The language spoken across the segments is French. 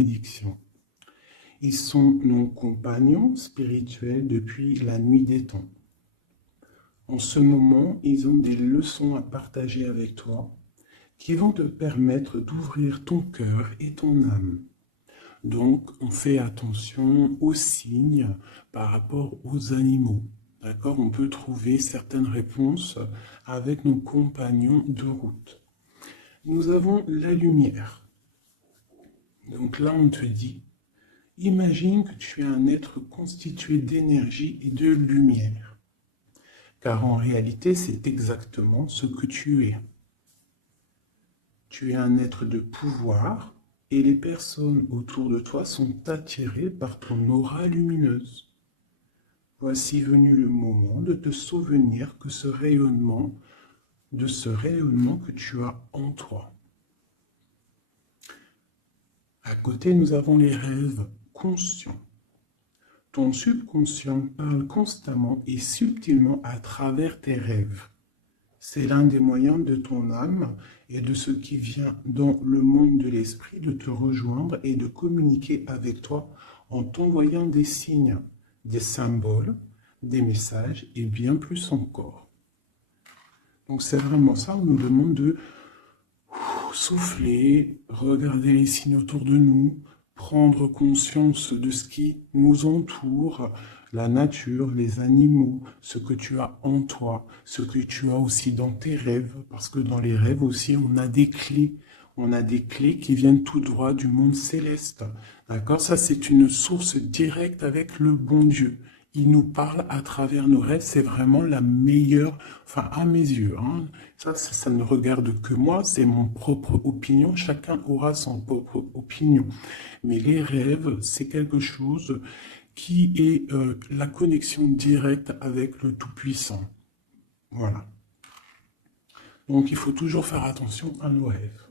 bénédiction. Ils sont nos compagnons spirituels depuis la nuit des temps. En ce moment, ils ont des leçons à partager avec toi qui vont te permettre d'ouvrir ton cœur et ton âme. Donc, on fait attention aux signes par rapport aux animaux. D'accord? On peut trouver certaines réponses avec nos compagnons de route. Nous avons la lumière. Donc là, on te dit, imagine que tu es un être constitué d'énergie et de lumière. Car en réalité, c'est exactement ce que tu es. Tu es un être de pouvoir et les personnes autour de toi sont attirées par ton aura lumineuse. Voici venu le moment de te souvenir que de ce rayonnement que tu as en toi. À côté, nous avons les rêves conscients. Ton subconscient parle constamment et subtilement à travers tes rêves. C'est l'un des moyens de ton âme et de ce qui vient dans le monde de l'esprit de te rejoindre et de communiquer avec toi en t'envoyant des signes, des symboles, des messages et bien plus encore. Donc c'est vraiment ça, on nous demande de souffler, regarder les signes autour de nous, prendre conscience de ce qui nous entoure, la nature, les animaux, ce que tu as en toi, ce que tu as aussi dans tes rêves, parce que dans les rêves aussi, on a des clés. On a des clés qui viennent tout droit du monde céleste. D'accord? Ça, c'est une source directe avec le bon Dieu. Il nous parle à travers nos rêves, c'est vraiment la meilleure, enfin à mes yeux. Hein. Ça ne regarde que moi, c'est mon propre opinion. Chacun aura son propre opinion. Mais les rêves, c'est quelque chose qui est la connexion directe avec le Tout-Puissant. Voilà. Donc il faut toujours faire attention à nos rêves.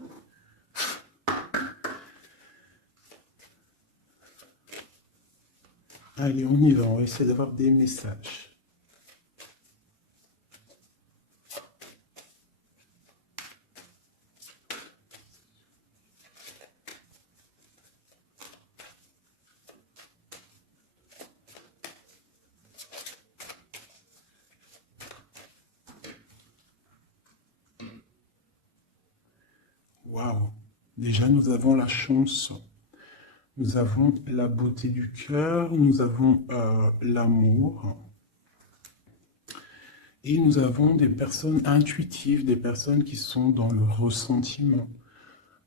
Allez, on y va, on va essayer d'avoir des messages. Waouh! Déjà, nous avons la chance. Nous avons la beauté du cœur, nous avons l'amour. Et nous avons des personnes intuitives, des personnes qui sont dans le ressentiment.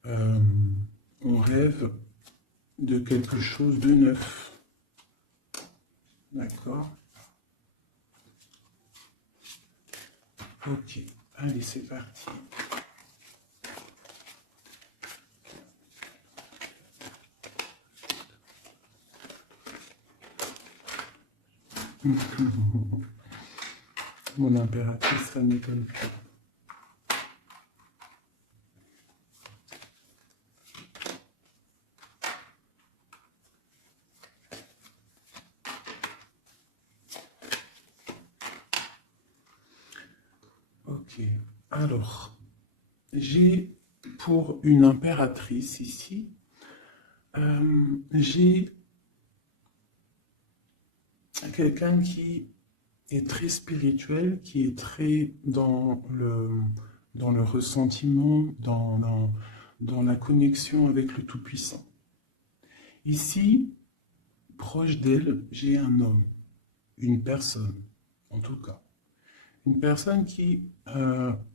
On rêve de quelque chose de neuf. D'accord? Ok, allez, c'est parti. Mon impératrice, ça ne m'étonne pas. Ok, alors, j'ai pour une impératrice ici, j'ai quelqu'un qui est très spirituel, qui est très dans le ressentiment, dans la connexion avec le Tout-Puissant. Ici, proche d'elle, j'ai un homme, une personne, en tout cas. Une personne qui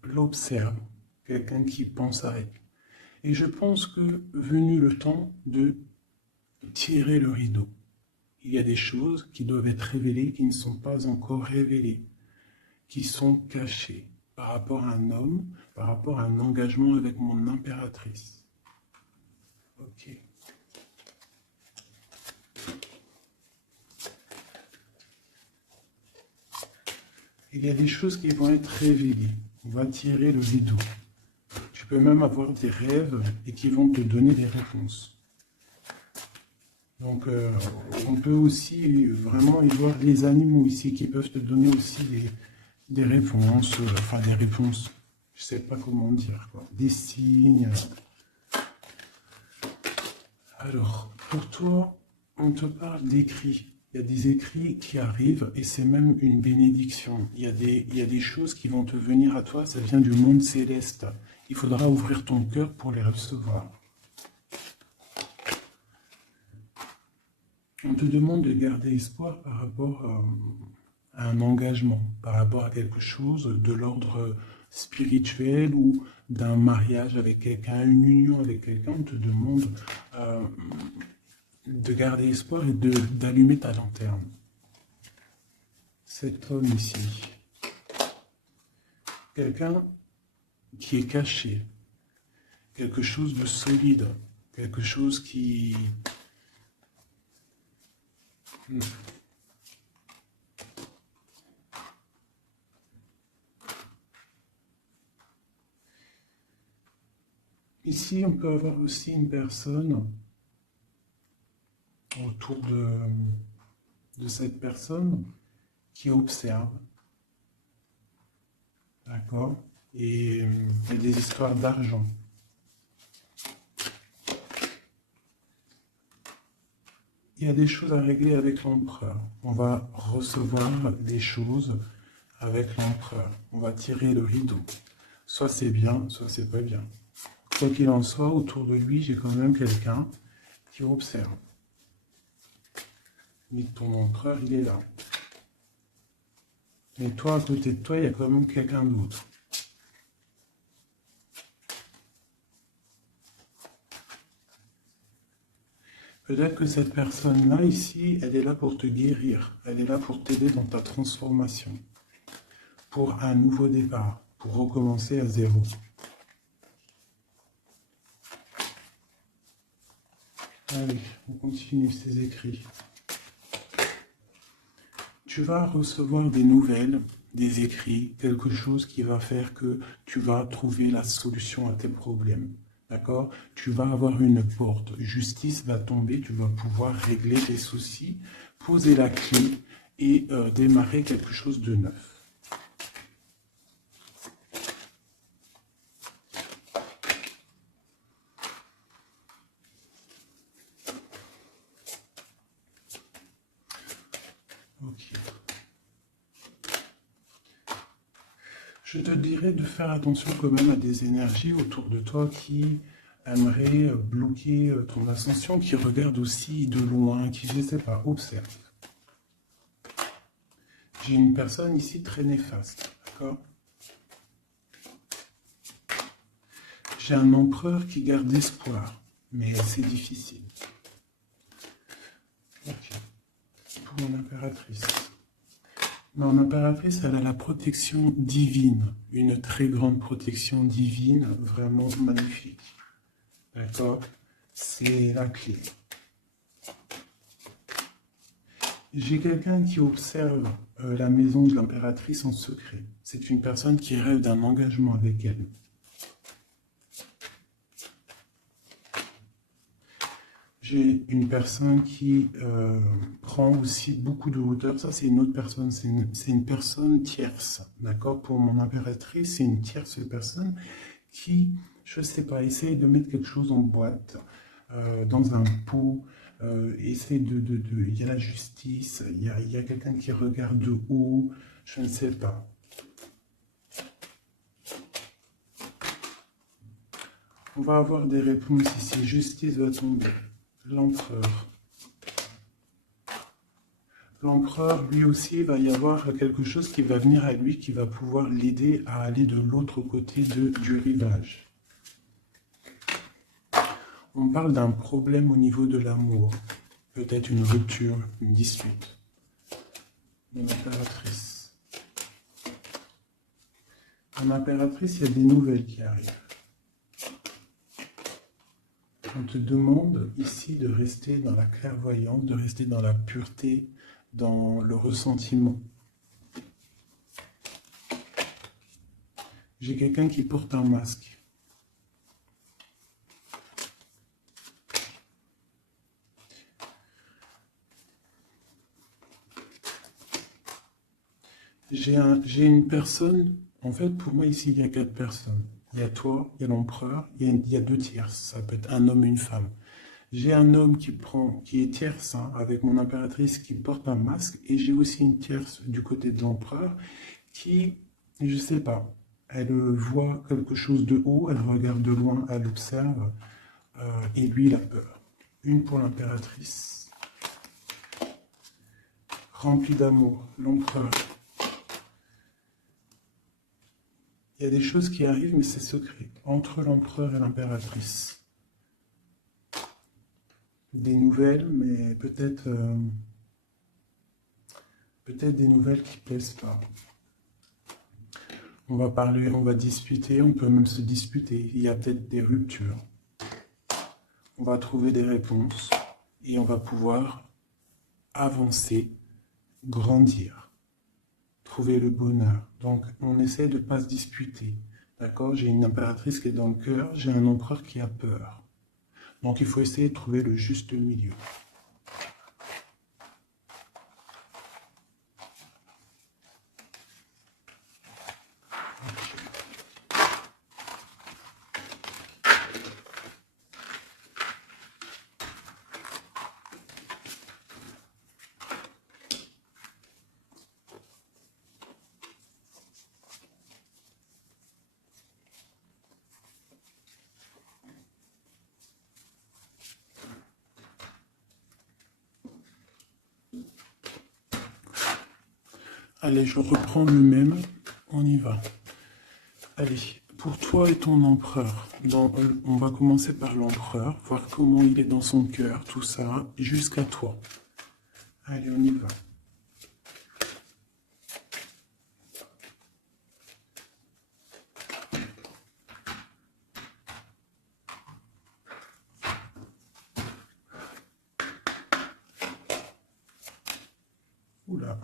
l'observe, quelqu'un qui pense à elle. Et je pense que venu le temps de tirer le rideau, il y a des choses qui doivent être révélées, qui ne sont pas encore révélées, qui sont cachées par rapport à un homme, par rapport à un engagement avec mon impératrice. Ok. Il y a des choses qui vont être révélées. On va tirer le rideau. Tu peux même avoir des rêves et qui vont te donner des réponses. Donc, on peut aussi vraiment y voir les animaux ici qui peuvent te donner aussi des réponses, enfin des réponses, je ne sais pas comment dire, quoi. Des signes. Alors, pour toi, on te parle d'écrits. Il y a des écrits qui arrivent et c'est même une bénédiction. Il y a des choses qui vont te venir à toi, ça vient du monde céleste. Il faudra ouvrir ton cœur pour les recevoir. On te demande de garder espoir par rapport à un engagement, par rapport à quelque chose de l'ordre spirituel ou d'un mariage avec quelqu'un, une union avec quelqu'un. On te demande de garder espoir et d'allumer ta lanterne. Cet homme ici, quelqu'un qui est caché, quelque chose de solide, quelque chose qui... Ici, on peut avoir aussi une personne autour de cette personne qui observe, d'accord? Et il y a des histoires d'argent. Il y a des choses à régler avec l'empereur. On va recevoir des choses avec l'empereur. On va tirer le rideau. Soit c'est bien, soit c'est pas bien. Quoi qu'il en soit, autour de lui, j'ai quand même quelqu'un qui observe. Mais ton empereur, il est là. Mais toi, à côté de toi, il y a quand même quelqu'un d'autre. Peut-être que cette personne-là, ici, elle est là pour te guérir. Elle est là pour t'aider dans ta transformation. Pour un nouveau départ. Pour recommencer à zéro. Allez, on continue ces écrits. Tu vas recevoir des nouvelles, des écrits, quelque chose qui va faire que tu vas trouver la solution à tes problèmes. D'accord? Tu vas avoir une porte. Justice va tomber, tu vas pouvoir régler tes soucis, poser la clé et démarrer quelque chose de neuf. Ok. Je te dirais de faire attention quand même à des énergies autour de toi qui aimeraient bloquer ton ascension, qui regardent aussi de loin, qui, je ne sais pas, observent. J'ai une personne ici très néfaste, d'accord? J'ai un empereur qui garde espoir, mais c'est difficile. Ok. Pour mon impératrice. Mon impératrice, elle a la protection divine, une très grande protection divine, vraiment magnifique. D'accord? C'est la clé. J'ai quelqu'un qui observe la maison de l'impératrice en secret. C'est une personne qui rêve d'un engagement avec elle. J'ai une personne qui prend aussi beaucoup de hauteur. Ça, c'est une autre personne. C'est une personne tierce. D'accord? Pour mon impératrice, c'est une tierce personne qui, je ne sais pas, essaye de mettre quelque chose en boîte, dans un pot. Essaye il y a la justice, il y a quelqu'un qui regarde de haut. Je ne sais pas. On va avoir des réponses ici. Justice va tomber. L'empereur. L'empereur, lui aussi, il va y avoir quelque chose qui va venir à lui, qui va pouvoir l'aider à aller de l'autre côté du rivage. On parle d'un problème au niveau de l'amour. Peut-être une rupture, une dispute. Mon impératrice. Mon impératrice, il y a des nouvelles qui arrivent. On te demande ici de rester dans la clairvoyance, de rester dans la pureté, dans le ressentiment. J'ai quelqu'un qui porte un masque. J'ai une personne, en fait pour moi ici il y a 4 personnes. Il y a toi, il y a l'empereur, il y a 2 tierces, ça peut être un homme et une femme. J'ai un homme qui est tierce, hein, avec mon impératrice qui porte un masque, et j'ai aussi une tierce du côté de l'empereur qui, je sais pas, elle voit quelque chose de haut, elle regarde de loin, elle observe, et lui, il a peur. Une pour l'impératrice, remplie d'amour, l'empereur. Il y a des choses qui arrivent, mais c'est secret, entre l'empereur et l'impératrice. Des nouvelles, mais peut-être des nouvelles qui plaisent pas. On va parler, on va discuter, on peut même se disputer. Il y a peut-être des ruptures. On va trouver des réponses et on va pouvoir avancer, grandir, trouver le bonheur. Donc, on essaie de ne pas se disputer. D'accord? J'ai une impératrice qui est dans le cœur, j'ai un empereur qui a peur. Donc, il faut essayer de trouver le juste milieu. Allez, je reprends le même. On y va. Allez, pour toi et ton empereur, on va commencer par l'empereur, voir comment il est dans son cœur, tout ça, jusqu'à toi. Allez, on y va. Oula.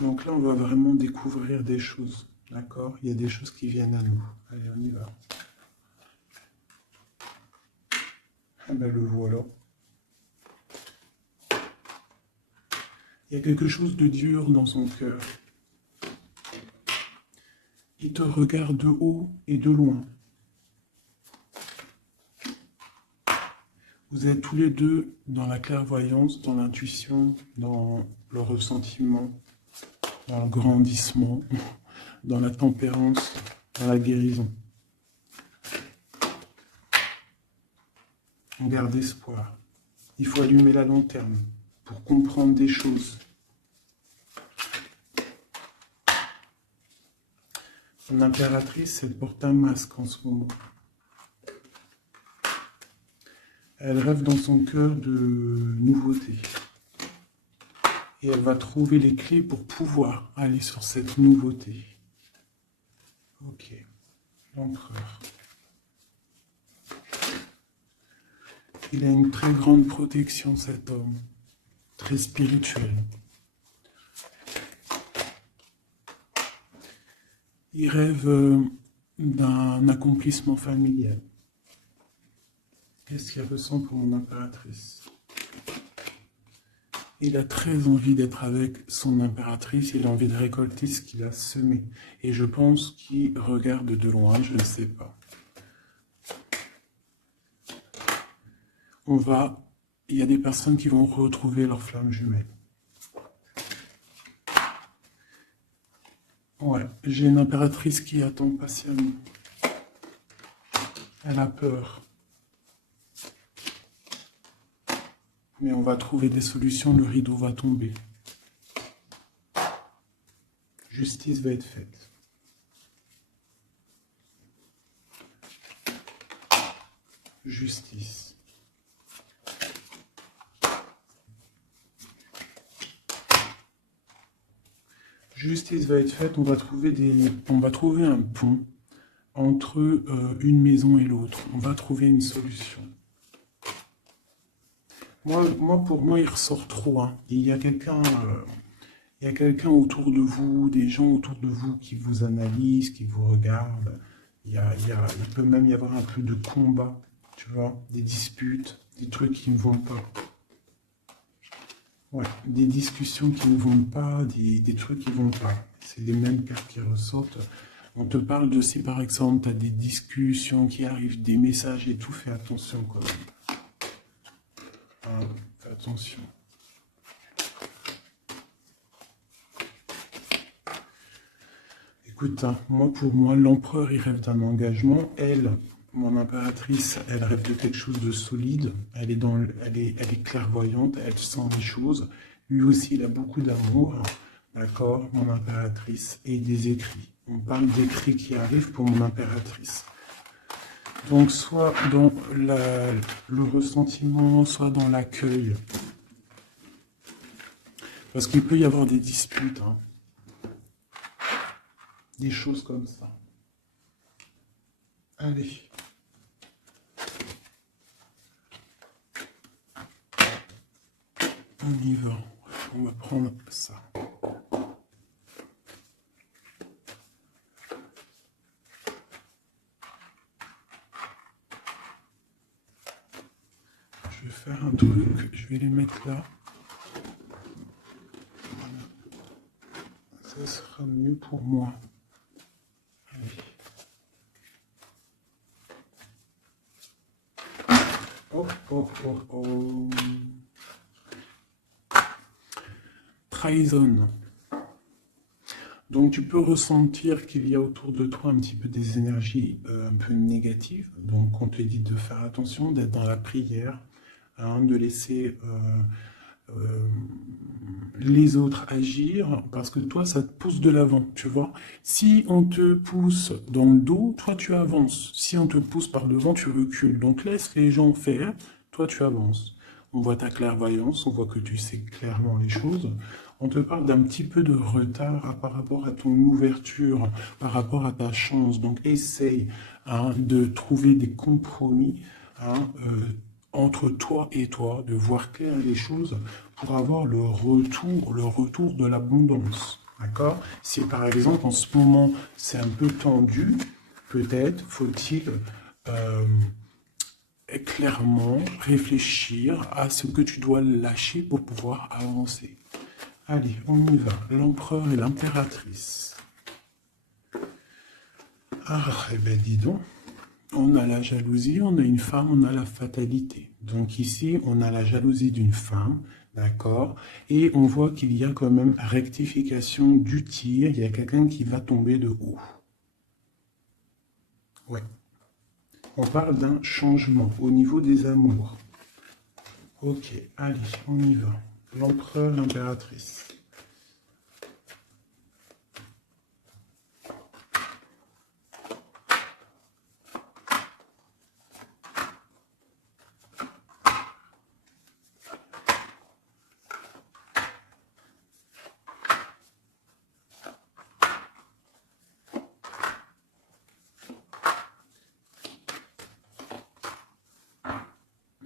Donc là, on va vraiment découvrir des choses, d'accord? Il y a des choses qui viennent à nous. Allez, on y va. Ah ben, le voilà. Il y a quelque chose de dur dans son cœur. Il te regarde de haut et de loin. Vous êtes tous les deux dans la clairvoyance, dans l'intuition, dans le ressentiment, dans le grandissement, dans la tempérance, dans la guérison. On garde espoir. Il faut allumer la lanterne pour comprendre des choses. Son impératrice, elle porte un masque en ce moment. Elle rêve dans son cœur de nouveauté. Et elle va trouver les clés pour pouvoir aller sur cette nouveauté. Ok, l'empereur. Il a une très grande protection, cet homme. Très spirituel. Il rêve d'un accomplissement familial. Qu'est-ce qu'il ressent pour mon impératrice? Il a très envie d'être avec son impératrice, il a envie de récolter ce qu'il a semé. Et je pense qu'il regarde de loin, je ne sais pas. Il y a des personnes qui vont retrouver leur flamme jumelle. Ouais, j'ai une impératrice qui attend patiemment. Elle a peur. Mais on va trouver des solutions, le rideau va tomber. Justice va être faite. Justice. Justice va être faite, on va trouver un pont entre une maison et l'autre. On va trouver une solution. Pour moi, il ressort trop. Hein. Il y a quelqu'un autour de vous, des gens autour de vous qui vous analysent, qui vous regardent. Il peut même y avoir un peu de combat, tu vois, des disputes, des trucs qui ne vont pas. Ouais, des discussions qui ne vont pas, des trucs qui vont pas. C'est les mêmes cartes qui ressortent. On te parle de si par exemple tu as des discussions qui arrivent, des messages et tout, fais attention quand même. Hein, fais attention. Écoute, hein, moi pour moi, l'empereur il rêve d'un engagement. Elle, mon impératrice, elle rêve de quelque chose de solide. Elle est clairvoyante, elle sent les choses. Lui aussi, il a beaucoup d'amour. D'accord, mon impératrice. Et des écrits. On parle d'écrits qui arrivent pour mon impératrice. Donc, soit dans le ressentiment, soit dans l'accueil. Parce qu'il peut y avoir des disputes, hein. Des choses comme ça. Allez. On y va. On va prendre ça. Je vais faire un truc. Je vais les mettre là. Voilà. Ça sera mieux pour moi. Allez. Oh, oh, oh, oh. Trahison. Donc tu peux ressentir qu'il y a autour de toi un petit peu des énergies un peu négatives. Donc on te dit de faire attention, d'être dans la prière, hein, de laisser les autres agir, parce que toi ça te pousse de l'avant, tu vois. Si on te pousse dans le dos, toi tu avances. Si on te pousse par devant, tu recules. Donc laisse les gens faire, toi tu avances. On voit ta clairvoyance, on voit que tu sais clairement les choses. On te parle d'un petit peu de retard par rapport à ton ouverture, par rapport à ta chance. Donc essaye, hein, de trouver des compromis, hein, entre toi et toi, de voir clair les choses pour avoir le retour de l'abondance. D'accord? Si par exemple en ce moment c'est un peu tendu, peut-être faut-il clairement réfléchir à ce que tu dois lâcher pour pouvoir avancer. Allez, on y va. L'empereur et l'impératrice. Ah, eh ben dis donc. On a la jalousie, on a une femme, on a la fatalité. Donc ici, on a la jalousie d'une femme, d'accord? Et on voit qu'il y a quand même rectification du tir. Il y a quelqu'un qui va tomber de haut. Ouais. On parle d'un changement au niveau des amours. Ok, allez, on y va. L'empereur, l'impératrice.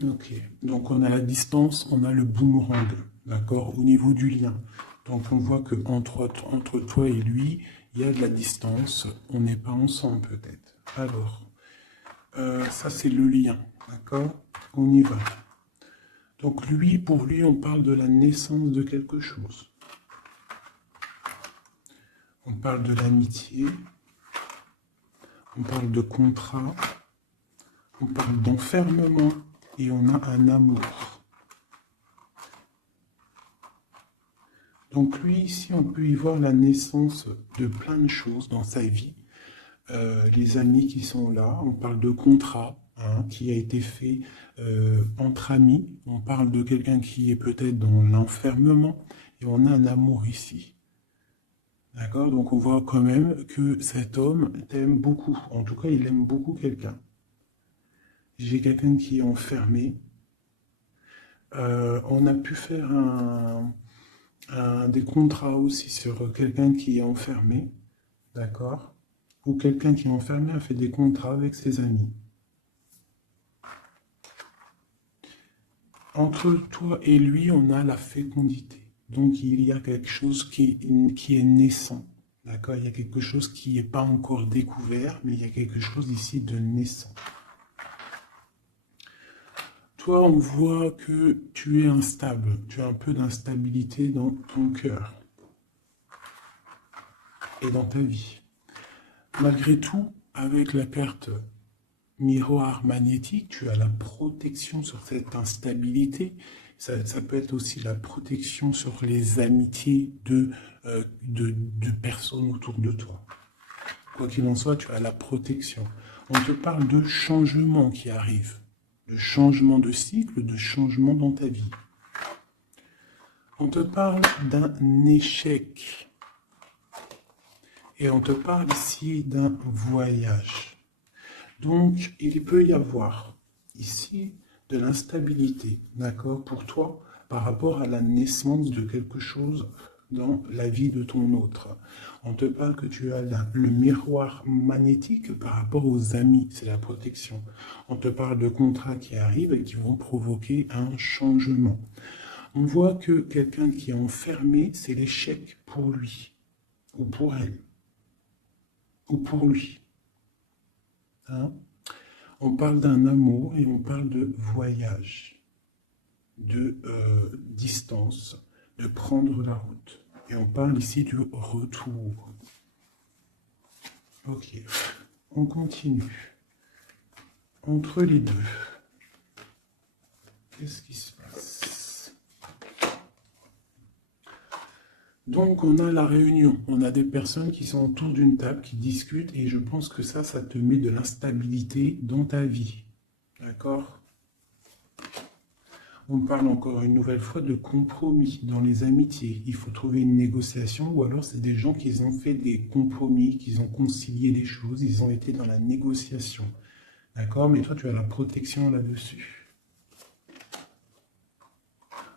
Ok, donc on a la distance, on a le boomerang, d'accord, au niveau du lien. Donc on voit que entre toi et lui, il y a de la distance, on n'est pas ensemble peut-être. Alors, ça c'est le lien, d'accord? On y va. Donc lui, pour lui, on parle de la naissance de quelque chose. On parle de l'amitié, on parle de contrat, on parle d'enfermement et on a un amour. Donc lui, ici, on peut y voir la naissance de plein de choses dans sa vie. Les amis qui sont là, on parle de contrat, hein, qui a été fait entre amis. On parle de quelqu'un qui est peut-être dans l'enfermement. Et on a un amour ici. D'accord? Donc on voit quand même que cet homme t'aime beaucoup. En tout cas, il aime beaucoup quelqu'un. J'ai quelqu'un qui est enfermé. On a pu faire des contrats aussi sur quelqu'un qui est enfermé. D'accord? Ou quelqu'un qui est enfermé a fait des contrats avec ses amis. Entre toi et lui, on a la fécondité. Donc il y a quelque chose qui est naissant. D'accord? Il y a quelque chose qui n'est pas encore découvert, mais il y a quelque chose ici de naissant. Toi, on voit que tu es instable. Tu as un peu d'instabilité dans ton cœur et dans ta vie. Malgré tout, avec la carte miroir magnétique, tu as la protection sur cette instabilité. Ça peut être aussi la protection sur les amitiés de personnes autour de toi. Quoi qu'il en soit, tu as la protection. On te parle de changement qui arrive, de changement de cycle, de changement dans ta vie. On te parle d'un échec. Et on te parle ici d'un voyage. Donc, il peut y avoir ici de l'instabilité, d'accord, pour toi, par rapport à la naissance de quelque chose dans la vie de ton autre. On te parle que tu as le miroir magnétique par rapport aux amis, c'est la protection. On te parle de contrats qui arrivent et qui vont provoquer un changement. On voit que quelqu'un qui est enfermé, c'est l'échec pour lui, ou pour elle, ou pour lui. Hein? On parle d'un amour et on parle de voyage, de distance, de prendre la route. Et on parle ici du retour. Ok, on continue. Entre les deux, qu'est-ce qui se passe? Donc on a la réunion, on a des personnes qui sont autour d'une table, qui discutent, et je pense que ça te met de l'instabilité dans ta vie. D'accord? On parle encore une nouvelle fois de compromis dans les amitiés. Il faut trouver une négociation, ou alors c'est des gens qui ont fait des compromis, qui ont concilié des choses, ils ont été dans la négociation. D'accord? Mais toi, tu as la protection là-dessus.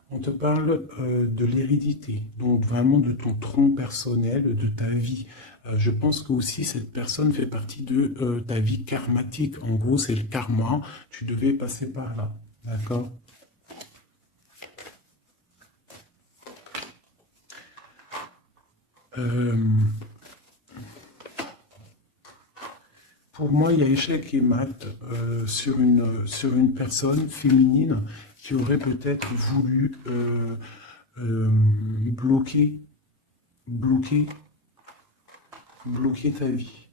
On te parle de l'hérédité, donc vraiment de ton tronc personnel, de ta vie. Je pense que aussi cette personne fait partie de ta vie karmatique. En gros, c'est le karma, tu devais passer par là. D'accord? Pour moi, il y a échec et mat sur une personne féminine qui aurait peut-être voulu bloquer ta vie.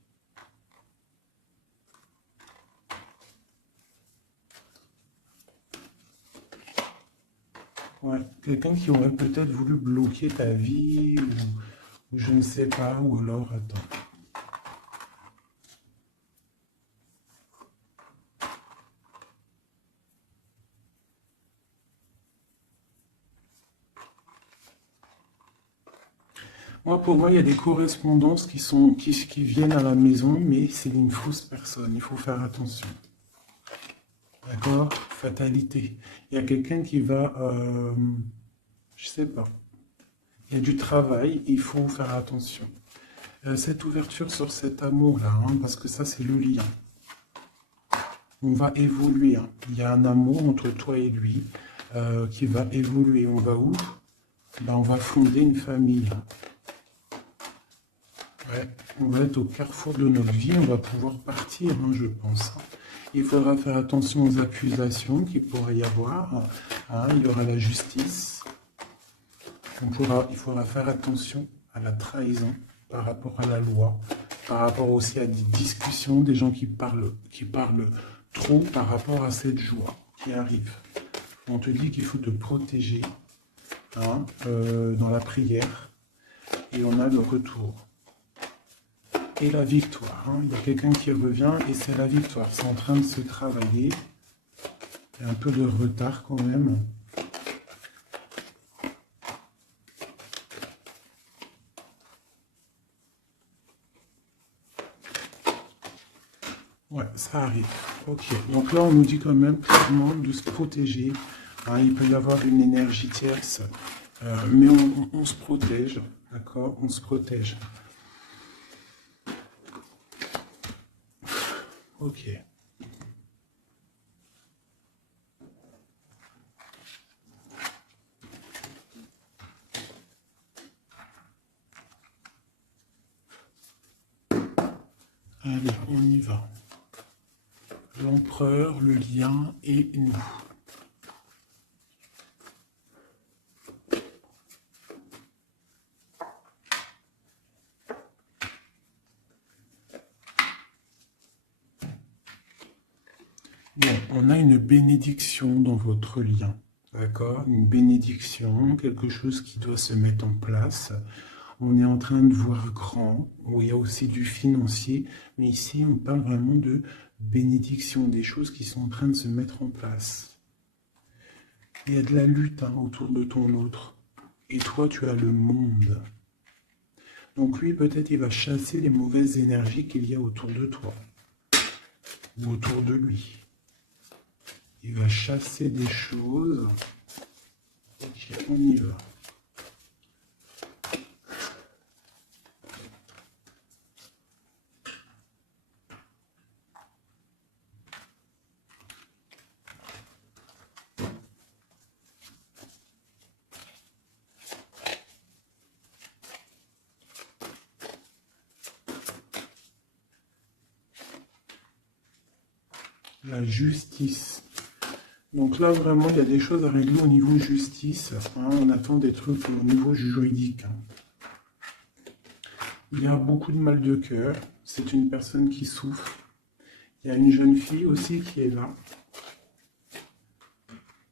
Ouais, quelqu'un qui aurait peut-être voulu bloquer ta vie, ou je ne sais pas, ou alors, attends. Pour moi, il y a des correspondances qui viennent à la maison, mais c'est une fausse personne. Il faut faire attention. D'accord? Fatalité. Il y a quelqu'un qui va, je sais pas. Il y a du travail, il faut faire attention. Cette ouverture sur cet amour-là, hein, parce que ça, c'est le lien. On va évoluer. Hein. Il y a un amour entre toi et lui qui va évoluer. On va où? Ben, on va fonder une famille. Ouais, on va être au carrefour de notre vie, on va pouvoir partir, hein, je pense. Il faudra faire attention aux accusations qu'il pourrait y avoir. Hein, il y aura la justice. Il faudra faire attention à la trahison par rapport à la loi, par rapport aussi à des discussions, des gens qui parlent trop par rapport à cette joie qui arrive. On te dit qu'il faut te protéger hein, dans la prière et on a le retour. Et la victoire. Hein. Il y a quelqu'un qui revient et c'est la victoire. C'est en train de se travailler. Il y a un peu de retard quand même. Ouais, ça arrive. Ok. Donc là, on nous dit quand même clairement de se protéger. Hein, il peut y avoir une énergie tierce. Mais on se protège. D'accord? On se protège. Ok. Allez, on y va. L'empereur, le lien et nous. Bon, on a une bénédiction dans votre lien. D'accord? Une bénédiction, quelque chose qui doit se mettre en place. On est en train de voir grand, où il y a aussi du financier, mais ici on parle vraiment de bénédiction, des choses qui sont en train de se mettre en place. Il y a de la lutte autour de ton autre, et toi tu as le monde. Donc lui peut-être il va chasser les mauvaises énergies qu'il y a autour de toi, ou autour de lui. Il va chasser des choses. Ok, on y va. La justice. Donc là, vraiment, il y a des choses à régler au niveau justice. On attend des trucs au niveau juridique. Il y a beaucoup de mal de cœur. C'est une personne qui souffre. Il y a une jeune fille aussi qui est là.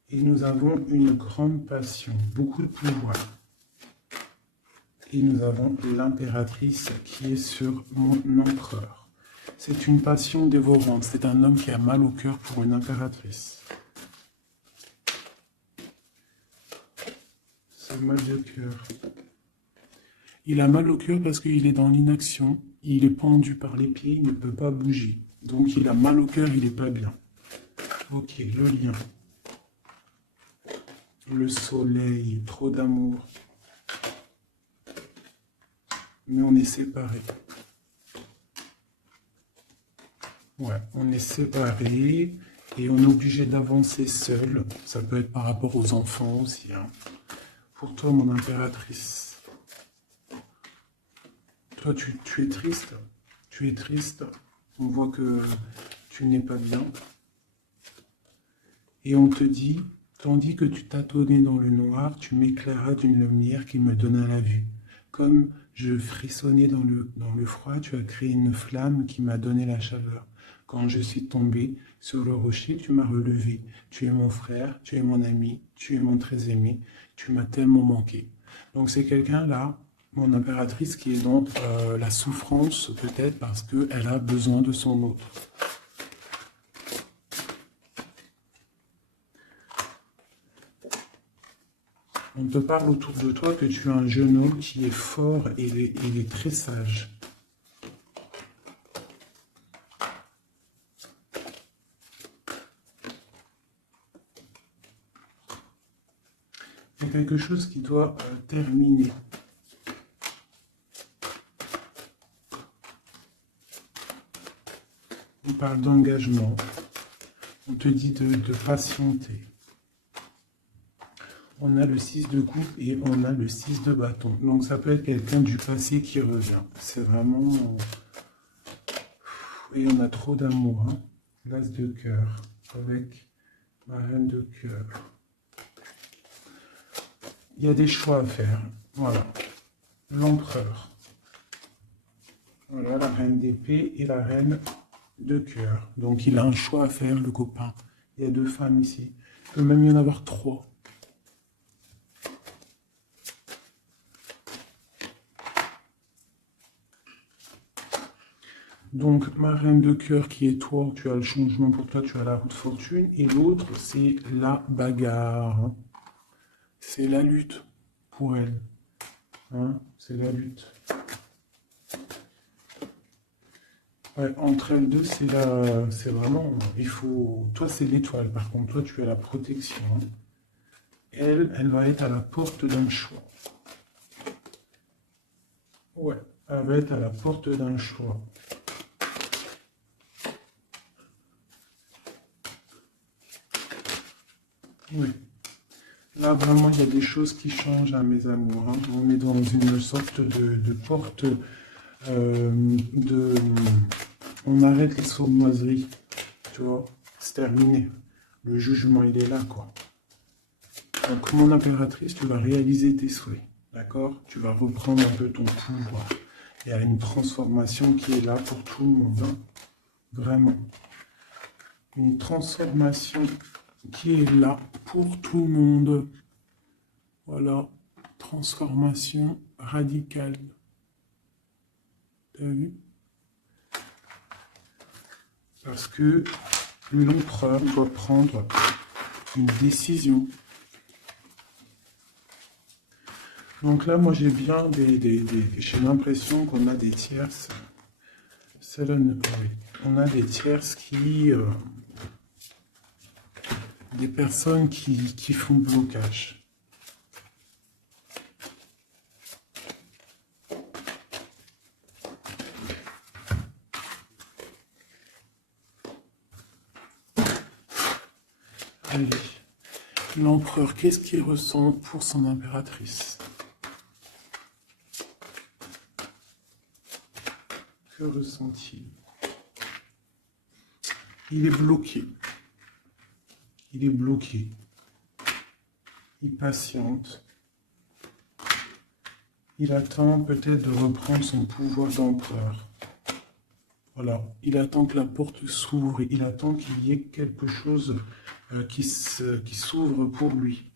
Et nous avons une grande passion, beaucoup de pouvoir. Et nous avons l'impératrice qui est sur mon empereur. C'est une passion dévorante. C'est un homme qui a mal au cœur pour une impératrice. C'est mal de cœur. Il a mal au cœur parce qu'il est dans l'inaction. Il est pendu par les pieds, il ne peut pas bouger. Donc il a mal au cœur, il n'est pas bien. Ok, le lien. Le soleil, trop d'amour. Mais on est séparés. Ouais, on est séparés et on est obligé d'avancer seul. Ça peut être par rapport aux enfants aussi. Pour toi, mon impératrice. Toi, tu es triste. Tu es triste. On voit que tu n'es pas bien. Et on te dit, tandis que tu tâtonnais dans le noir, tu m'éclairas d'une lumière qui me donna la vue. Comme je frissonnais dans le froid, tu as créé une flamme qui m'a donné la chaleur. Quand je suis tombé sur le rocher, tu m'as relevé. Tu es mon frère, tu es mon ami, tu es mon très aimé. Tu m'as tellement manqué. Donc c'est quelqu'un là, mon impératrice, qui est dans la souffrance peut-être parce qu'elle a besoin de son autre. On te parle autour de toi que tu es un jeune homme qui est fort et il est très sage. Il y a quelque chose qui doit terminer. On parle d'engagement. On te dit de patienter. On a le 6 de coupe et on a le 6 de bâton. Donc ça peut être quelqu'un du passé qui revient. C'est vraiment... Et on a trop d'amour. L'as de cœur avec ma reine de cœur. Il y a des choix à faire. Voilà. L'empereur. Voilà la reine d'épée et la reine de cœur. Donc il a un choix à faire, le copain. Il y a 2 femmes ici. Il peut même y en avoir 3. Donc, ma reine de cœur qui est toi, tu as le changement pour toi, tu as la roue de fortune. Et l'autre, c'est la bagarre. C'est la lutte pour elle. C'est la lutte. Ouais, entre elles deux, c'est vraiment... Il faut... Toi, c'est l'étoile. Par contre, toi, tu as la protection. Elle va être à la porte d'un choix. Ouais, elle va être à la porte d'un choix. Oui. Là, vraiment, il y a des choses qui changent, mes amours. On est dans une sorte de porte On arrête les sournoiseries, tu vois. C'est terminé. Le jugement, il est là, quoi. Donc, mon impératrice, tu vas réaliser tes souhaits, d'accord? Tu vas reprendre un peu ton pouvoir. Il y a une transformation qui est là pour tout le monde, Vraiment. une transformation qui est là pour tout le monde. Voilà, transformation radicale. T'as vu? Parce que l'empereur doit prendre une décision. Donc là, moi, j'ai bien j'ai l'impression qu'on a des tierces. On a des tierces qui... des personnes qui font blocage. Allez, l'empereur, qu'est-ce qu'il ressent pour son impératrice? Que ressent-il? Il est bloqué. Il est bloqué. Il patiente. Il attend peut-être de reprendre son pouvoir d'empereur. Voilà, il attend que la porte s'ouvre, il attend qu'il y ait quelque chose qui s'ouvre pour lui.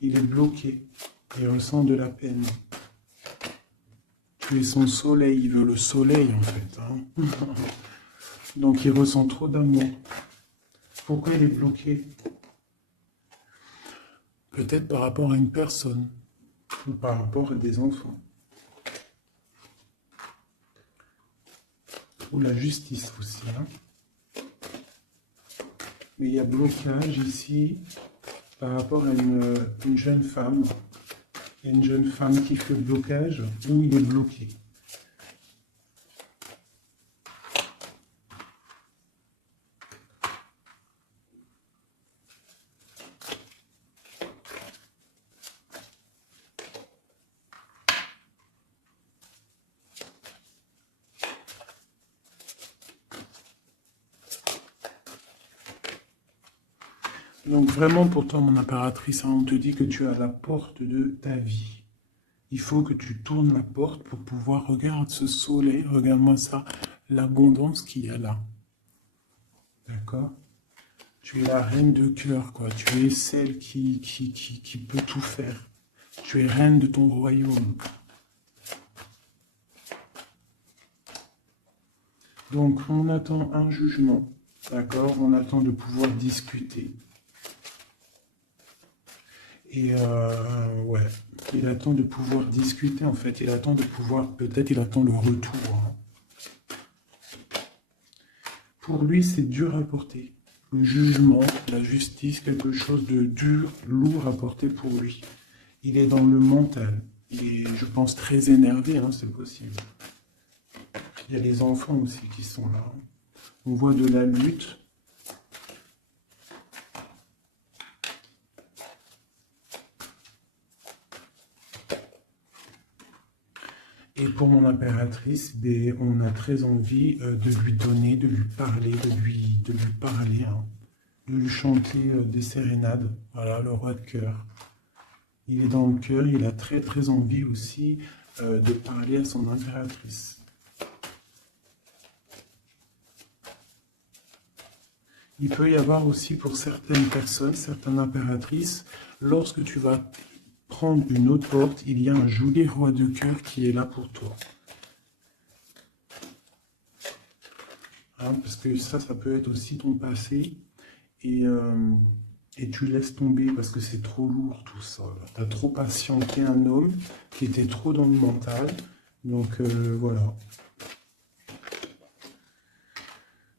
Il est bloqué, il ressent de la peine. Tu es son soleil, il veut le soleil en fait. Hein. Donc il ressent trop d'amour. Pourquoi il est bloqué? Peut-être par rapport à une personne, ou par rapport à des enfants. Ou la justice aussi. Hein. Mais il y a blocage ici par rapport à une jeune femme. Il y a une jeune femme qui fait blocage ou il est bloqué. Donc vraiment pour toi, mon impératrice, hein, on te dit que tu es à la porte de ta vie. Il faut que tu tournes la porte pour pouvoir regarder ce soleil, regarde-moi ça, l'abondance qu'il y a là. D'accord? Tu es la reine de cœur, quoi. Tu es celle qui peut tout faire. Tu es reine de ton royaume. Donc on attend un jugement, d'accord? On attend de pouvoir discuter. Et ouais, il attend de pouvoir discuter en fait, il attend de pouvoir, peut-être il attend le retour. Hein. Pour lui, c'est dur à porter. Le jugement, la justice, quelque chose de dur, lourd à porter pour lui. Il est dans le mental. Il est, je pense, très énervé, hein, c'est possible. Il y a les enfants aussi qui sont là. On voit de la lutte. Et pour mon impératrice, on a très envie de lui donner, de lui parler, de lui parler, hein, de lui chanter des sérénades. Voilà, le roi de cœur. Il est dans le cœur, il a très très envie aussi de parler à son impératrice. Il peut y avoir aussi pour certaines personnes, certaines impératrices, lorsque tu vas prendre une autre porte, il y a un joli roi de cœur qui est là pour toi. Hein, parce que ça peut être aussi ton passé. Et tu laisses tomber parce que c'est trop lourd tout ça. Tu as trop patienté un homme qui était trop dans le mental. Donc voilà.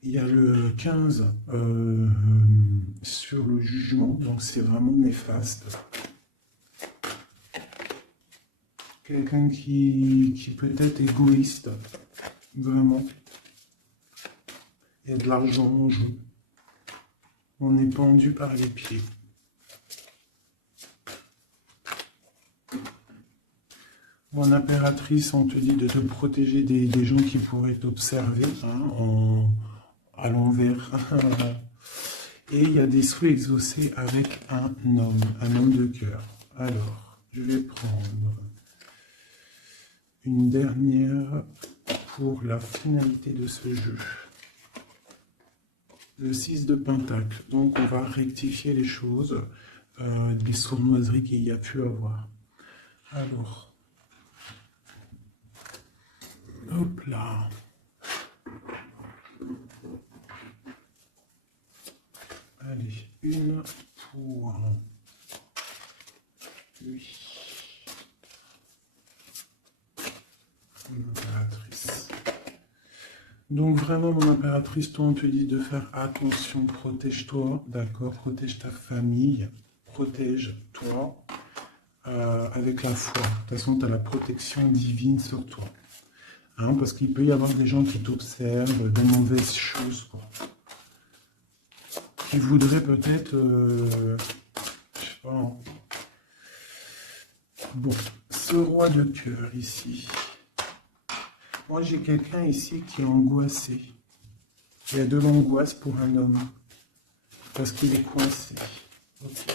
Il y a le 15 sur le jugement, donc c'est vraiment néfaste. Quelqu'un qui peut être égoïste, vraiment. Il y a de l'argent en jeu. On est pendu par les pieds. Mon impératrice, on te dit de te protéger des gens qui pourraient t'observer hein, à l'envers. Et il y a des souhaits exaucés avec un homme de cœur. Alors, je vais prendre une dernière pour la finalité de ce jeu. le 6 de Pentacle. Donc, on va rectifier les choses, des sournoiseries qu'il y a pu avoir. Alors, hop là. Allez, une pour lui. L'impératrice. Donc vraiment, mon impératrice, toi, on te dit de faire attention, protège-toi, d'accord? Protège ta famille, protège-toi avec la foi. De toute façon, tu as la protection divine sur toi. Hein, parce qu'il peut y avoir des gens qui t'observent, de mauvaises choses, quoi. Qui voudraient peut-être, je sais pas. Hein. Bon, ce roi de cœur ici. Moi, j'ai quelqu'un ici qui est angoissé. Il y a de l'angoisse pour un homme. Parce qu'il est coincé. Okay.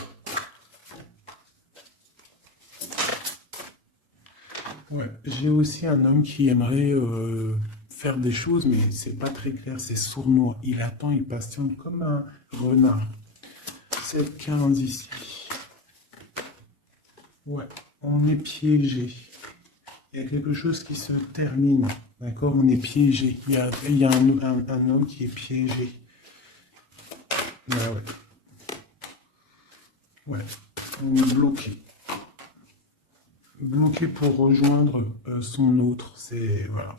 Ouais, j'ai aussi un homme qui aimerait faire des choses, mais c'est pas très clair, c'est sournois. Il attend, il patiente comme un renard. C'est 15 ici. Ouais, on est piégé. Il y a quelque chose qui se termine, d'accord? On est piégé. Il y a un homme qui est piégé. Bah ouais. Ouais, on est bloqué. Bloqué pour rejoindre son autre. C'est... Voilà.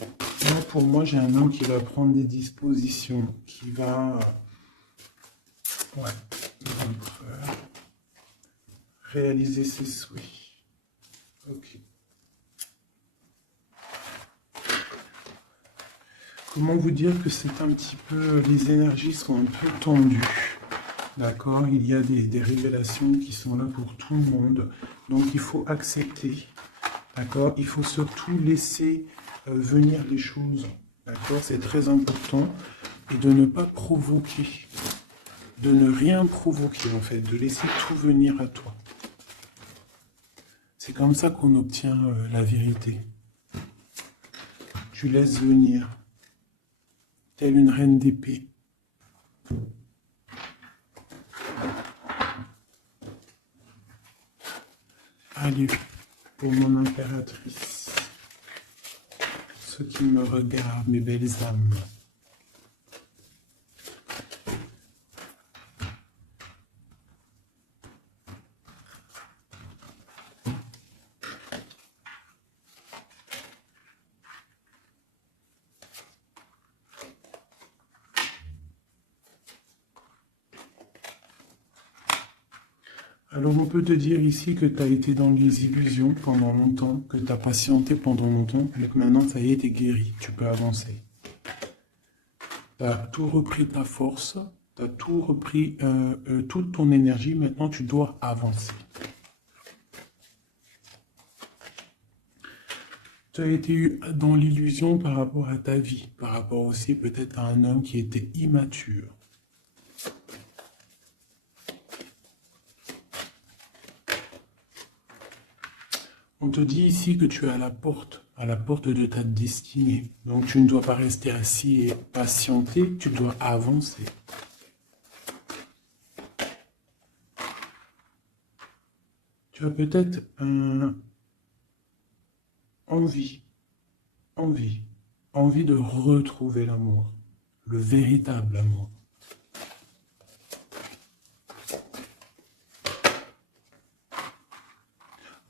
Là, pour moi, j'ai un homme qui va prendre des dispositions, qui va... Ouais. Réaliser ses souhaits. Ok. Comment vous dire que c'est un petit peu... Les énergies sont un peu tendues. D'accord? Il y a des révélations qui sont là pour tout le monde. Donc, il faut accepter. D'accord? Il faut surtout laisser venir les choses. D'accord? C'est très important. Et de ne pas provoquer. De ne rien provoquer, en fait. De laisser tout venir à toi. C'est comme ça qu'on obtient la vérité. Tu laisses venir. Telle une reine d'épée. Allez, pour mon impératrice. Ceux qui me regardent, mes belles âmes. Alors on peut te dire ici que tu as été dans les illusions pendant longtemps, que tu as patienté pendant longtemps, mais que maintenant ça y est, tu es guéri, tu peux avancer. Tu as tout repris ta force, tu as tout repris, toute ton énergie, maintenant tu dois avancer. Tu as été dans l'illusion par rapport à ta vie, par rapport aussi peut-être à un homme qui était immature. On te dit ici que tu es à la porte de ta destinée. Donc tu ne dois pas rester assis et patienter, tu dois avancer. Tu as peut-être envie de retrouver l'amour, le véritable amour.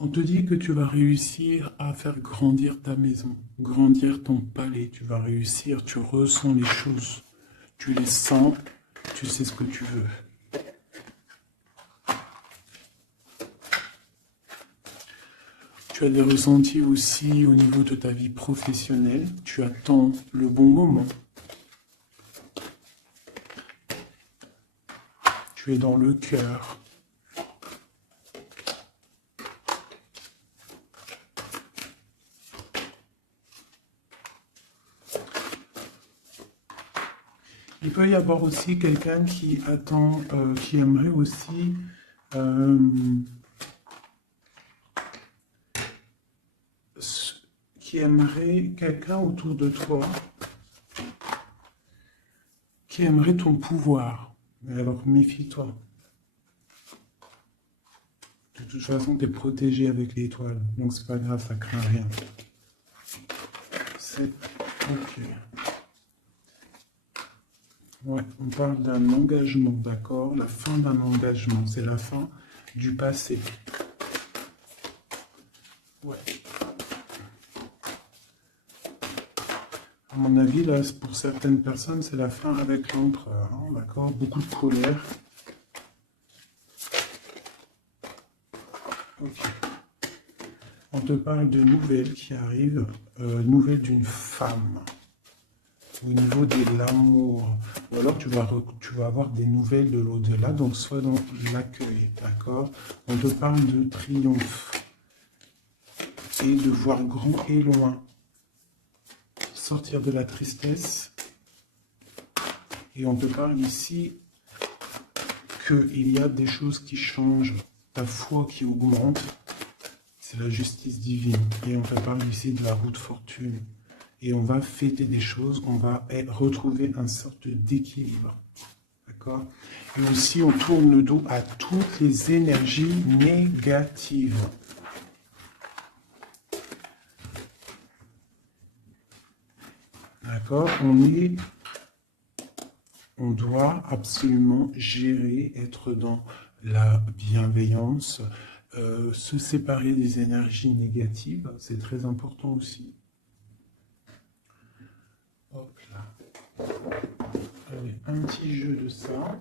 On te dit que tu vas réussir à faire grandir ta maison, grandir ton palais. Tu vas réussir, tu ressens les choses, tu les sens, tu sais ce que tu veux. Tu as des ressentis aussi au niveau de ta vie professionnelle. Tu attends le bon moment. Tu es dans le cœur. Il peut y avoir aussi quelqu'un qui attend, qui aimerait aussi qui aimerait quelqu'un autour de toi, qui aimerait ton pouvoir. Mais alors méfie-toi. De toute façon, tu es protégé avec l'étoile, donc c'est pas grave, ça craint rien. C'est ok. Ouais, on parle d'un engagement, d'accord? La fin d'un engagement, c'est la fin du passé. Ouais. À mon avis, là, pour certaines personnes, c'est la fin avec l'empereur, hein, d'accord? Beaucoup de colère. Ok. On te parle de nouvelles qui arrivent, nouvelles d'une femme. Au niveau de l'amour, ou alors tu vas avoir des nouvelles de l'au-delà, donc soit dans l'accueil, d'accord? On te parle de triomphe et de voir grand et loin, sortir de la tristesse, et on te parle ici qu'il y a des choses qui changent, ta foi qui augmente, c'est la justice divine, et on te parle ici de la roue de fortune. Et on va fêter des choses, on va retrouver une sorte d'équilibre. D'accord? Et aussi, on tourne le dos à toutes les énergies négatives. D'accord? On doit absolument gérer, être dans la bienveillance, se séparer des énergies négatives, c'est très important aussi. Hop là. Allez, un petit jeu de ça.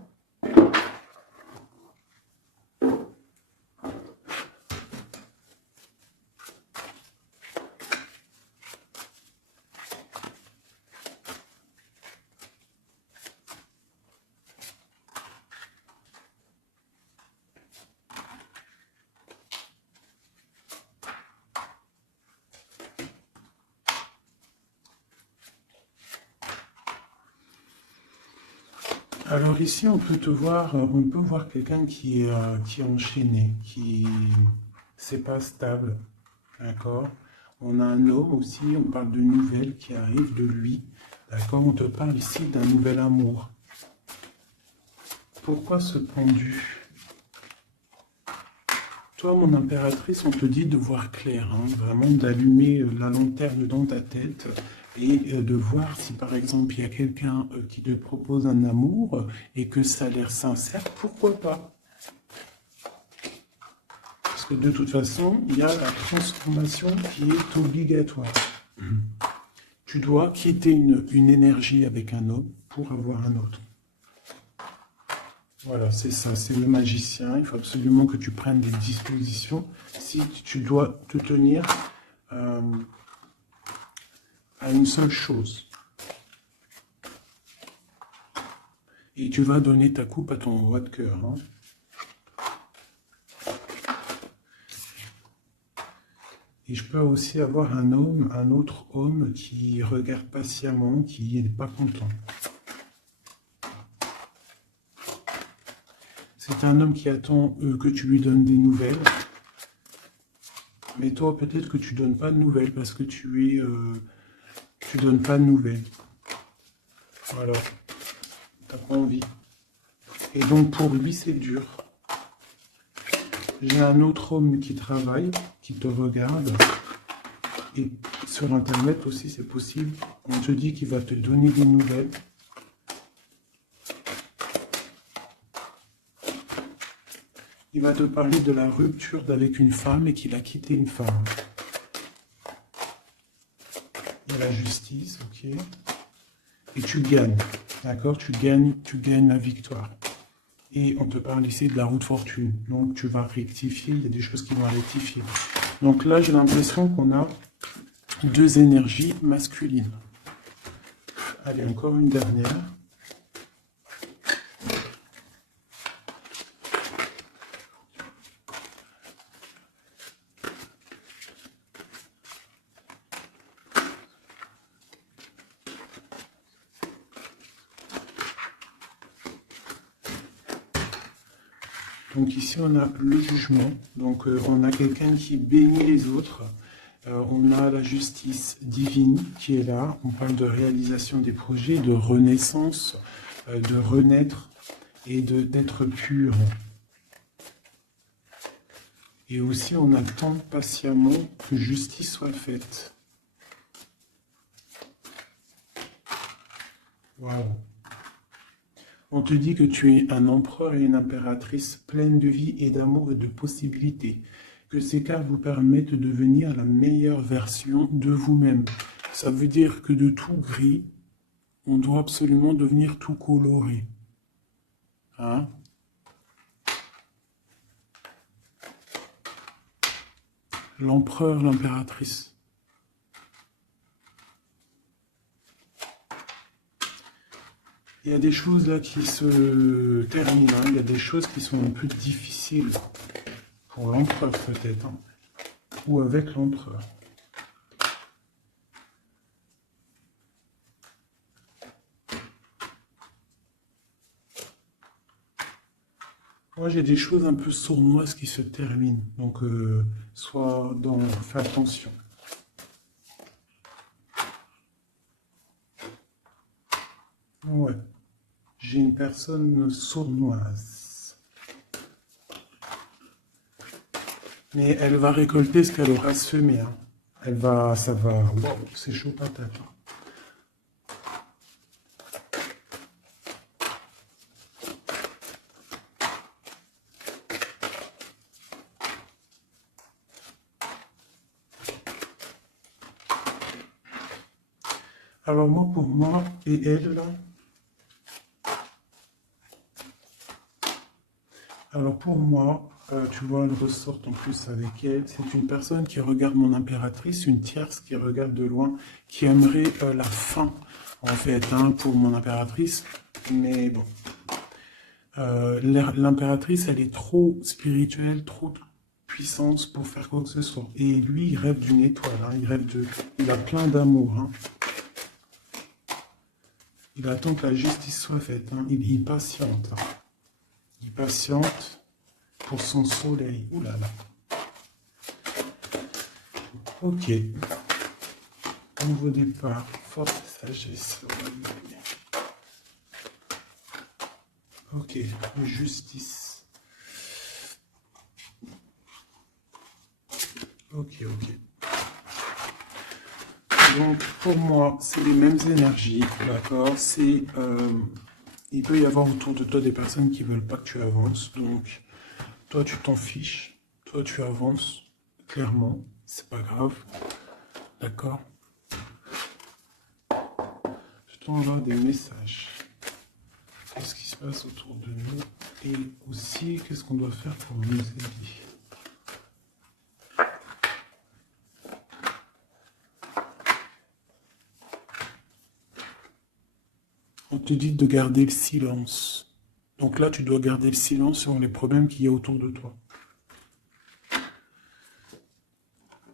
Alors ici, on peut voir quelqu'un qui est enchaîné, qui c'est pas stable, d'accord? On a un homme aussi, on parle de nouvelles qui arrivent de lui, d'accord? On te parle ici d'un nouvel amour. Pourquoi ce pendu? Toi, mon impératrice, on te dit de voir clair, hein, vraiment d'allumer la lanterne dans ta tête et de voir si, par exemple, il y a quelqu'un qui te propose un amour et que ça a l'air sincère, pourquoi pas? Parce que de toute façon, il y a la transformation qui est obligatoire. Tu dois quitter une énergie avec un homme pour avoir un autre. Voilà, c'est ça, c'est le magicien. Il faut absolument que tu prennes des dispositions si tu dois te tenir à une seule chose. Et tu vas donner ta coupe à ton roi de cœur. Hein. Et je peux aussi avoir un autre homme qui regarde patiemment, qui n'est pas content. C'est un homme qui attend que tu lui donnes des nouvelles. Mais toi, peut-être que tu ne donnes pas de nouvelles parce que tu donnes pas de nouvelles. Voilà. T'as pas envie. Et donc, pour lui, c'est dur. J'ai un autre homme qui travaille, qui te regarde. Et sur Internet aussi, c'est possible. On te dit qu'il va te donner des nouvelles. Il va te parler de la rupture avec une femme et qu'il a quitté une femme. Il y a la justice, ok. Et tu gagnes, d'accord? Tu gagnes la victoire. Et on te parle ici de la roue de fortune. Donc tu vas rectifier, il y a des choses qui vont rectifier. Donc là, j'ai l'impression qu'on a deux énergies masculines. Allez, encore une dernière. Donc ici, on a le jugement. Donc on a quelqu'un qui bénit les autres On a la justice divine qui est là. On parle de réalisation des projets, de renaissance, de renaître et d'être pur. Et aussi, on attend patiemment que justice soit faite. Waouh! On te dit que tu es un empereur et une impératrice pleine de vie et d'amour et de possibilités. Que ces cartes vous permettent de devenir la meilleure version de vous-même. Ça veut dire que de tout gris, on doit absolument devenir tout coloré. Hein? L'empereur, l'impératrice. Il y a des choses là qui se terminent. Il y a des choses qui sont un peu difficiles. Pour l'empereur peut-être, hein. Ou avec l'empereur. Moi j'ai des choses un peu sournoises qui se terminent, donc fais attention. Ouais, j'ai une personne sournoise. Mais elle va récolter ce qu'elle aura semé. Hein. Ça va. Wow, c'est chaud patate. Alors moi, pour moi, et elle, là. Alors pour moi, tu vois, elle ressort en plus avec elle. C'est une personne qui regarde mon impératrice, une tierce qui regarde de loin, qui aimerait la fin, en fait, hein, pour mon impératrice. Mais bon, l'impératrice, elle est trop spirituelle, trop de puissance pour faire quoi que ce soit. Et lui, il rêve d'une étoile, hein, il a plein d'amour. Hein. Il attend que la justice soit faite. Hein. Il patiente. Hein. Il patiente pour son soleil. Ouh là là. Ok. Nouveau départ. Force sagesse. Ok. Justice. Ok. Donc, pour moi, c'est les mêmes énergies, d'accord? Il peut y avoir autour de toi des personnes qui veulent pas que tu avances, donc toi, tu t'en fiches, toi, tu avances, clairement, c'est pas grave, d'accord? Je t'envoie des messages. Qu'est-ce qui se passe autour de nous? Et aussi, qu'est-ce qu'on doit faire pour nous aider? On te dit de garder le silence. Donc là, tu dois garder le silence sur les problèmes qu'il y a autour de toi.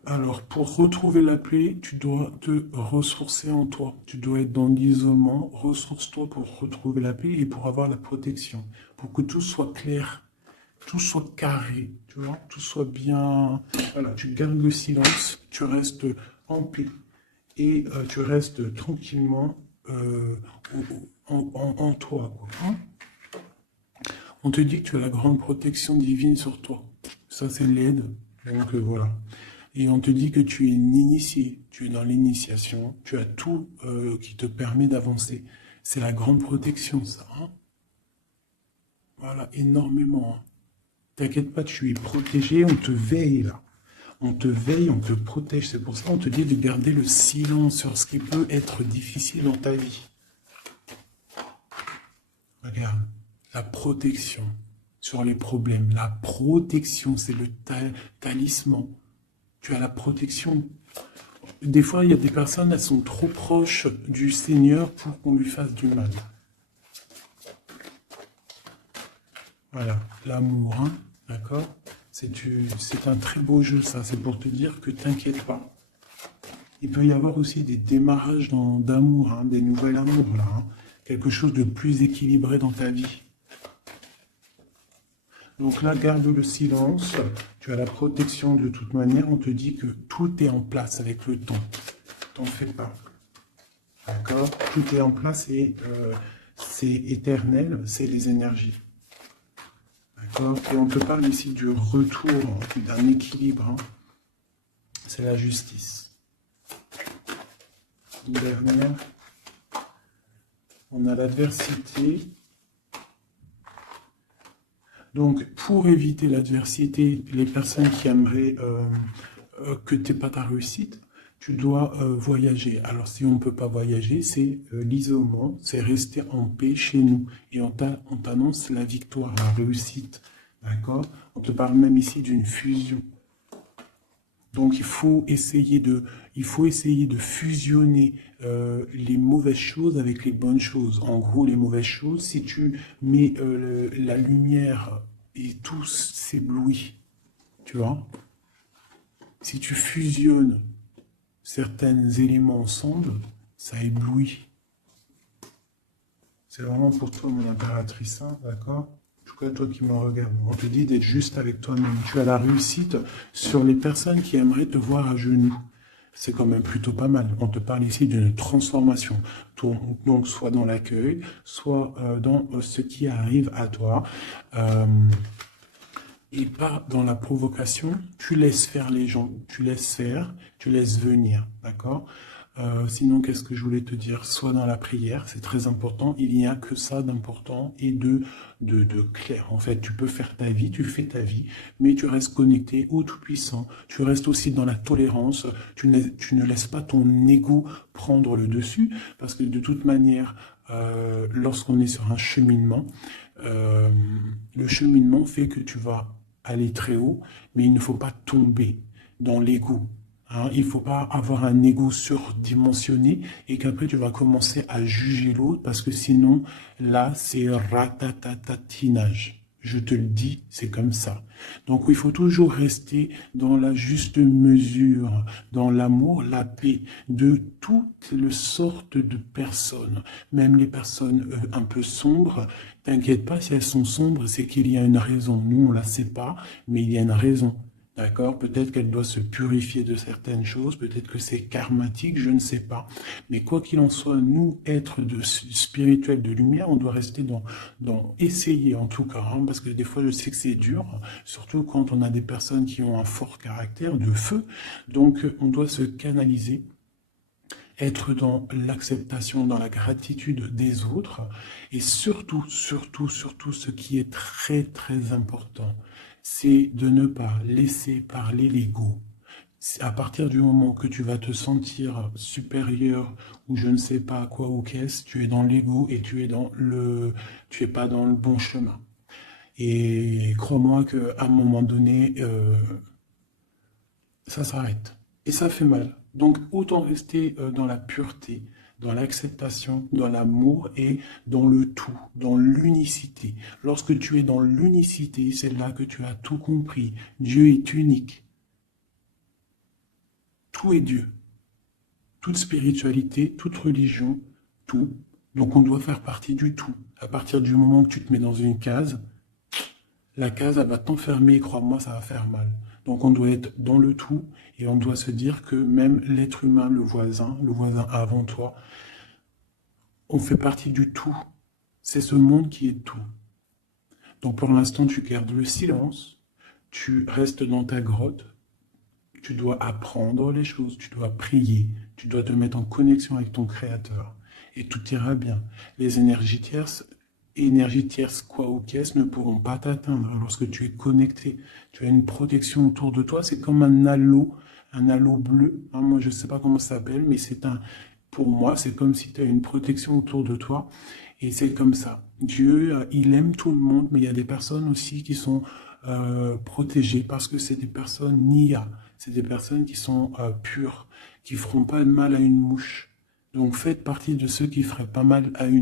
Alors, pour retrouver la paix, tu dois te ressourcer en toi. Tu dois être dans l'isolement. Ressource-toi pour retrouver la paix et pour avoir la protection. Pour que tout soit clair, tout soit carré, tu vois, tout soit bien... Voilà, tu gardes le silence, tu restes en paix. Et tu restes tranquillement en toi. Quoi. Hein? On te dit que tu as la grande protection divine sur toi. Ça, c'est l'aide. Donc voilà. Et on te dit que tu es une initiée. Tu es dans l'initiation. Tu as tout qui te permet d'avancer. C'est la grande protection, ça. Hein? Voilà, énormément. Hein. T'inquiète pas, tu es protégé. On te veille, là. On te veille, on te protège. C'est pour ça qu'on te dit de garder le silence sur ce qui peut être difficile dans ta vie. Regarde, la protection sur les problèmes. La protection, c'est le talisman. Tu as la protection. Des fois, il y a des personnes, elles sont trop proches du Seigneur pour qu'on lui fasse du mal. Voilà, l'amour, hein, d'accord? C'est un très beau jeu, ça. C'est pour te dire que t'inquiète pas. Il peut y avoir aussi des démarrages d'amour, hein, des nouvelles amours, là. Hein. Quelque chose de plus équilibré dans ta vie. Donc là, garde le silence. Tu as la protection de toute manière. On te dit que tout est en place avec le temps. T'en fais pas. D'accord? Tout est en place et c'est éternel, c'est les énergies. D'accord? Et on te parle ici du retour, d'un équilibre. Hein. C'est la justice. Une dernière. On a l'adversité. Donc, pour éviter l'adversité, les personnes qui aimeraient que tu n'aies pas ta réussite, tu dois voyager. Alors, si on ne peut pas voyager, c'est l'isolement, c'est rester en paix chez nous. Et on t'annonce la victoire, la réussite. D'accord? On te parle même ici d'une fusion. Donc, il faut essayer de fusionner les mauvaises choses avec les bonnes choses. En gros, les mauvaises choses, si tu mets la lumière et tout s'éblouit, tu vois, si tu fusionnes certains éléments ensemble, ça éblouit. C'est vraiment pour toi, mon impératrice, hein, d'accord? En tout cas, toi qui me regardes, on te dit d'être juste avec toi-même. Tu as la réussite sur les personnes qui aimeraient te voir à genoux. C'est quand même plutôt pas mal. On te parle ici d'une transformation. Donc, soit dans l'accueil, soit dans ce qui arrive à toi. Et pas dans la provocation. Tu laisses faire les gens. Tu laisses faire, tu laisses venir. D'accord? Sinon, qu'est-ce que je voulais te dire? Soit dans la prière, c'est très important. Il n'y a que ça d'important et de clair. En fait, tu peux faire ta vie, tu fais ta vie, mais tu restes connecté au Tout-Puissant. Tu restes aussi dans la tolérance. Tu ne laisses pas ton ego prendre le dessus, parce que de toute manière, lorsqu'on est sur un cheminement, le cheminement fait que tu vas aller très haut, mais il ne faut pas tomber dans l'ego. Hein, il ne faut pas avoir un ego surdimensionné et qu'après tu vas commencer à juger l'autre parce que sinon, là, c'est ratatatatinage. Je te le dis, c'est comme ça. Donc, il faut toujours rester dans la juste mesure, dans l'amour, la paix de toutes les sortes de personnes, même les personnes un peu sombres. T'inquiète pas, si elles sont sombres, c'est qu'il y a une raison. Nous, on ne la sait pas, mais il y a une raison. D'accord? Peut-être qu'elle doit se purifier de certaines choses, peut-être que c'est karmatique, je ne sais pas. Mais quoi qu'il en soit, nous, êtres spirituels de lumière, on doit rester essayer en tout cas, hein, parce que des fois je sais que c'est dur, surtout quand on a des personnes qui ont un fort caractère de feu. Donc on doit se canaliser, être dans l'acceptation, dans la gratitude des autres, et surtout, ce qui est très très important, c'est de ne pas laisser parler l'ego. À partir du moment que tu vas te sentir supérieur ou je ne sais pas quoi ou qu'est-ce, tu es dans l'ego et tu es pas dans le bon chemin. Et crois-moi qu'à un moment donné, ça s'arrête. Et ça fait mal. Donc autant rester dans la pureté, dans l'acceptation, dans l'amour et dans le tout, dans l'unicité. Lorsque tu es dans l'unicité, c'est là que tu as tout compris. Dieu est unique. Tout est Dieu. Toute spiritualité, toute religion, tout. Donc on doit faire partie du tout. À partir du moment que tu te mets dans une case, la case, elle va t'enfermer, crois-moi, ça va faire mal. Donc on doit être dans le tout et on doit se dire que même l'être humain, le voisin avant toi, on fait partie du tout. C'est ce monde qui est tout. Donc pour l'instant, tu gardes le silence, tu restes dans ta grotte, tu dois apprendre les choses, tu dois prier, tu dois te mettre en connexion avec ton Créateur. Et tout ira bien. Les énergies tierces quoi ou qu'est-ce ne pourront pas t'atteindre lorsque tu es connecté. Tu as une protection autour de toi, c'est comme un halo bleu. Hein, moi, je ne sais pas comment ça s'appelle, mais pour moi, c'est comme si tu as une protection autour de toi. Et c'est comme ça. Dieu, il aime tout le monde, mais il y a des personnes aussi qui sont protégées parce que c'est des personnes nia. C'est des personnes qui sont pures, qui feront pas de mal à une mouche. Donc faites partie de ceux qui feraient pas mal à une